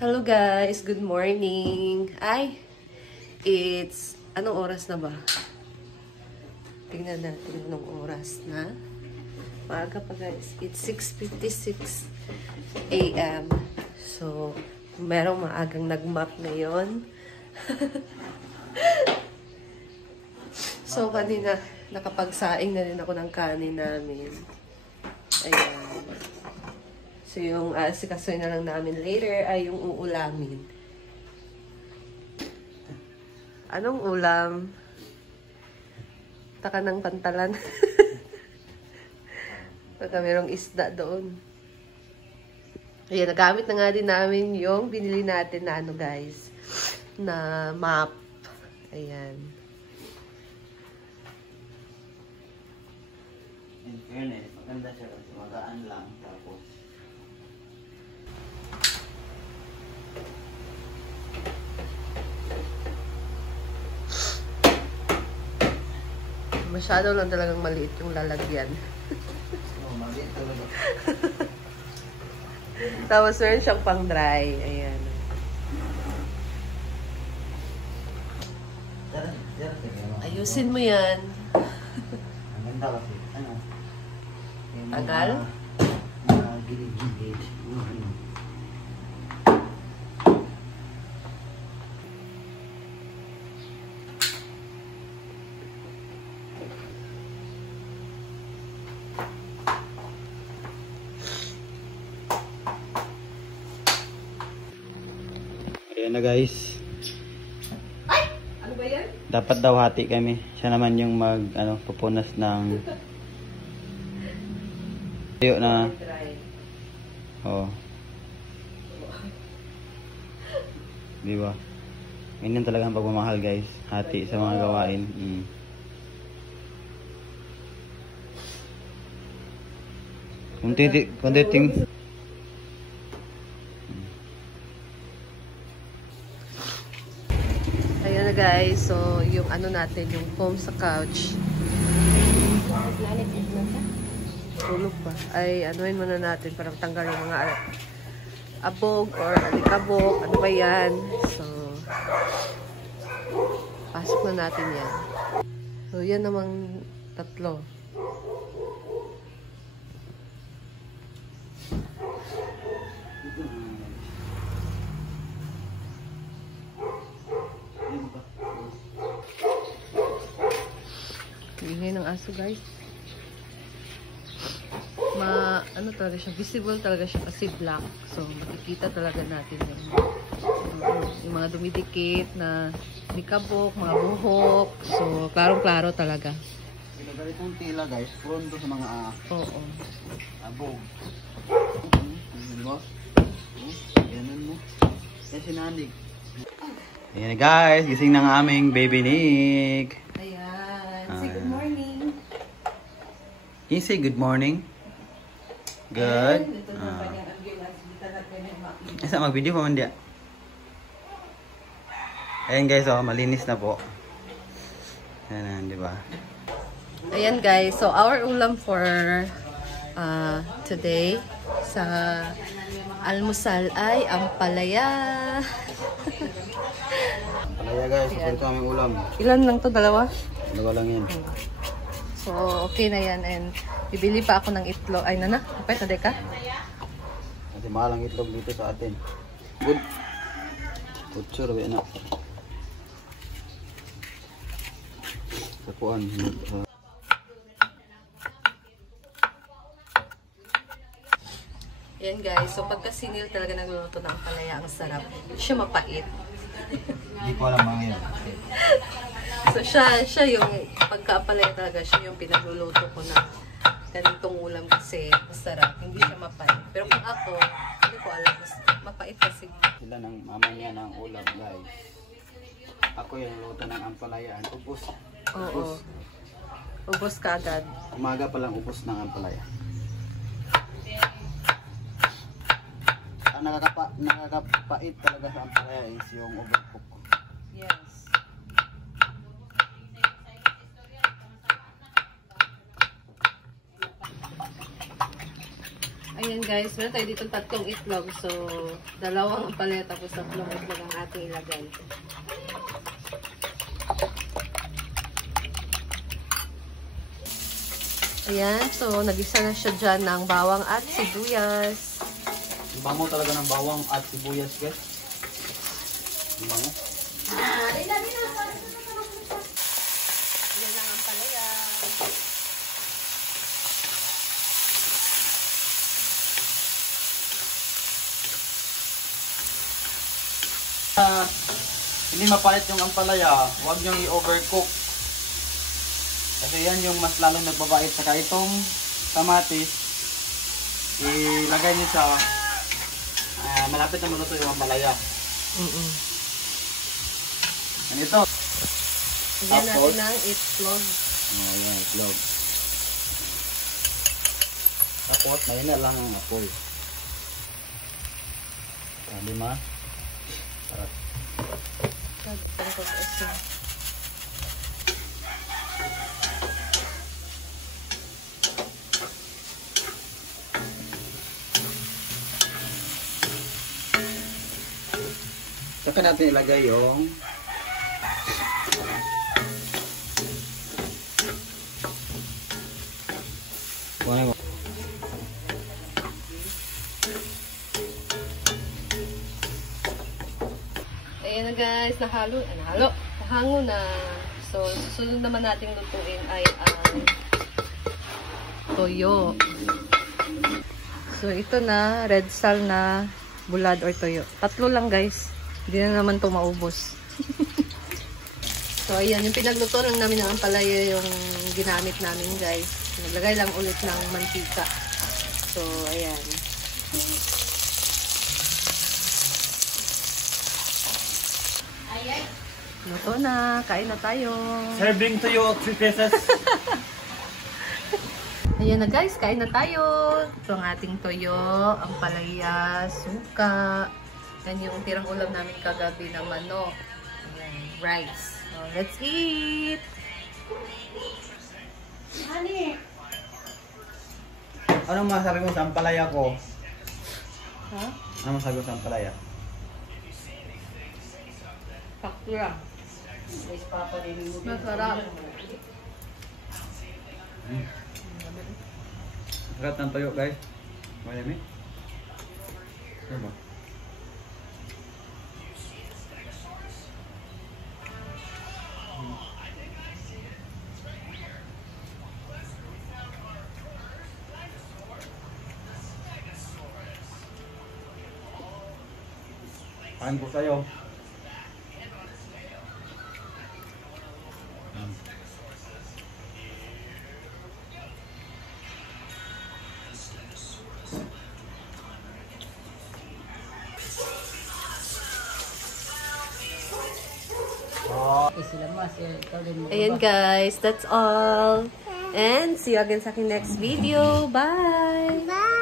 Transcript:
Hello guys, good morning. It's anong oras na ba? Tingnan natin anong oras na. Maaga pa guys. It's 6:56 AM. So, merong maagang nag-map ngayon. So, kanina nakapagsaing na rin ako ng kanin namin. Ayan. So, yung sikasuin na lang namin later ay yung uulamin. Anong ulam? Taka ng pantalan. Baka merong isda doon. Ayan, nagamit na nga din namin yung binili natin na ano guys, na map. Ayan. In fairness, maganda siya kasi magaan lang. Tapos masyado lang talagang maliit yung lalagyan. maliit talaga. Tapos meron siyang pang dry. Ayan. Ayusin mo yan. Ang ganda kasi, ano? Tagal? Gilid-gilid. Ayan na guys. Ay! Ano ba yan? Dapat daw hati kami. Siya naman yung pupunas ng tuyo na. Oo. Di ba? Ganyan talaga ang pagmamahal guys. Hati sa mga gawain. Kung titing Ayan na guys, so yung ano natin, yung foam sa couch. Tulog ba? Ay, anuin muna natin para tanggal yung mga abog or alikabok. Ano ba yan? So, pasok na natin yan. So, yan namang tatlo. Ingay ng aso guys. Ano talaga siya, visible talaga siya kasi black. So, makikita talaga natin yung mga dumidikit na likabok, mga buhok. So, klarong-klaro talaga. ganitong tila guys, prone to sa mga Oo. abog. Diba? Yanan mo. Yan sinalig. Ayan guys, gising ng aming baby Nick. Ayan. Say good morning. Can you say good morning? Good. Isa mag-video pa man dia. Ayan guys, oh, malinis na po. Ayan, di ba? Ayan guys, so our ulam for today sa almusal ay ampalaya. Palaya guys, ito aming ulam. Ilan lang to? Dalawa? Dalawa lang yan. So, okay na yan. And bibili pa ako ng itlog. Ay, nana? Kapit na deka? Kasi mahal ang itlog dito sa atin. Good. Kutsur, ba na. Sapuan. Yan guys. So, pagka sinil talaga nagluluto ng ampalaya, ang sarap. Hindi siya mapait. Hindi ko alam mga yan. So, siya yung pagka-ampalaya talaga, siya yung pinagluluto ko na ganitong ulam kasi masarap. Hindi siya mapait. Pero kung ako, hindi ko alam. Mas mapait kasi. Sila ng mama niya ng ulam guys. Ako yung luto ng ampalayaan. Ubus. Oo. Ubos ka agad. Umaga pa lang ubus ng ampalaya. Ang nakakapait talaga sa ampalaya is yung overcook. Yes. Ayan guys, meron tayo dito 3 itlog. So, 2 ang palet tapos 3 itlog ang ating ilagay. Ayan, so nagisa na siya dyan ng bawang at sibuyas. Ang bango talaga ng bawang at sibuyas, guys. Ang bango. Ayan lang ang palaya. Hindi mapalit yung ampalaya, huwag nyo i-overcook. Kasi yan yung mas lalong nagbabait. Saka itong kamatis, ilagay nyo sa malapit na maluto yung ampalaya. Yan ito. Lagyan natin ng itlog. Yan, itlog. Tapos, mahina lang ang apoy. 5. Saka natin ilagay yung Ayan na guys, nahango na. So, susunod naman nating lutuin ay ang toyo. So, ito na, red sal na bulad or toyo. 3 lang guys. Hindi na naman ito maubos. So, ayan, yung pinagluto lang namin ng ampalaya yung ginamit namin guys. Naglagay lang ulit ng mantika. So, ayan. Luto na. Kain na tayo. serving tuyo 3 pesos. Ayan na guys, kain na tayo. Ito ang ating toyo, ang palaya, suka. Yan yung tirang ulam namin kagabi na manok. Ayan, rice. So, let's eat! Anong masabi mo sa ampalaya ko? Ha? Anong masabi mo sa ampalaya? Paktura. Masarap. Sarap ng tuyo, guys. Marami. Ano ba? Kain po tayo. Ayan guys, that's all. And see you again sa aking next video. Bye! Bye!